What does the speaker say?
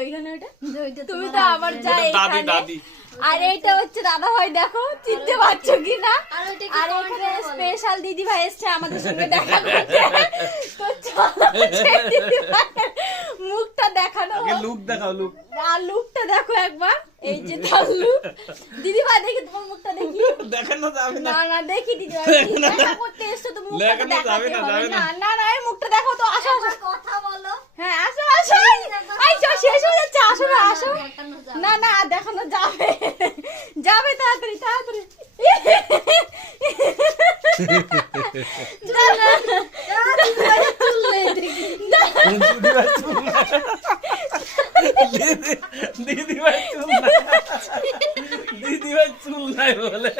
ওইখানে ওটা তুমি তো তোমার আমার husband। যা দাদি এখানে দাদি আর এইটা হচ্ছে দাদা ভাই দেখো চিনতে পারছো কি না আর ওইটা কি আর comment এখানে করে বলো? স্পেশাল দিদি ভাই এসছে আমাদের সঙ্গে দেখা করতে তো চলো সেই দিদি ভাইয়ের মুখটা দেখানো আগে হোক। লুক দেখাও লুক আর লুকটা দেখো একবার এই যে তার লুক দিদি ভাই দেখি তোমার মুখটা দেখি দেখানো যাবে না না না দেখি দিদি ভাই দেখা করতে এসছো তো মুখটা দেখানো যাবে দেখাতে না, হবে যাবে না না। না না এই মুখটা দেখো তো আসো আসো একবার কথা বলো। হ্যাঁ আসো আসো এই চল শেষ হয়ে যাচ্ছে আসো না আসো দেখানো যাবে। না না আর দেখানো যাবে যাবে তাড়াতাড়ি তাড়াতাড়ি দিদি ভাই চুল নাই দিদি ভাই চুল নাই বলে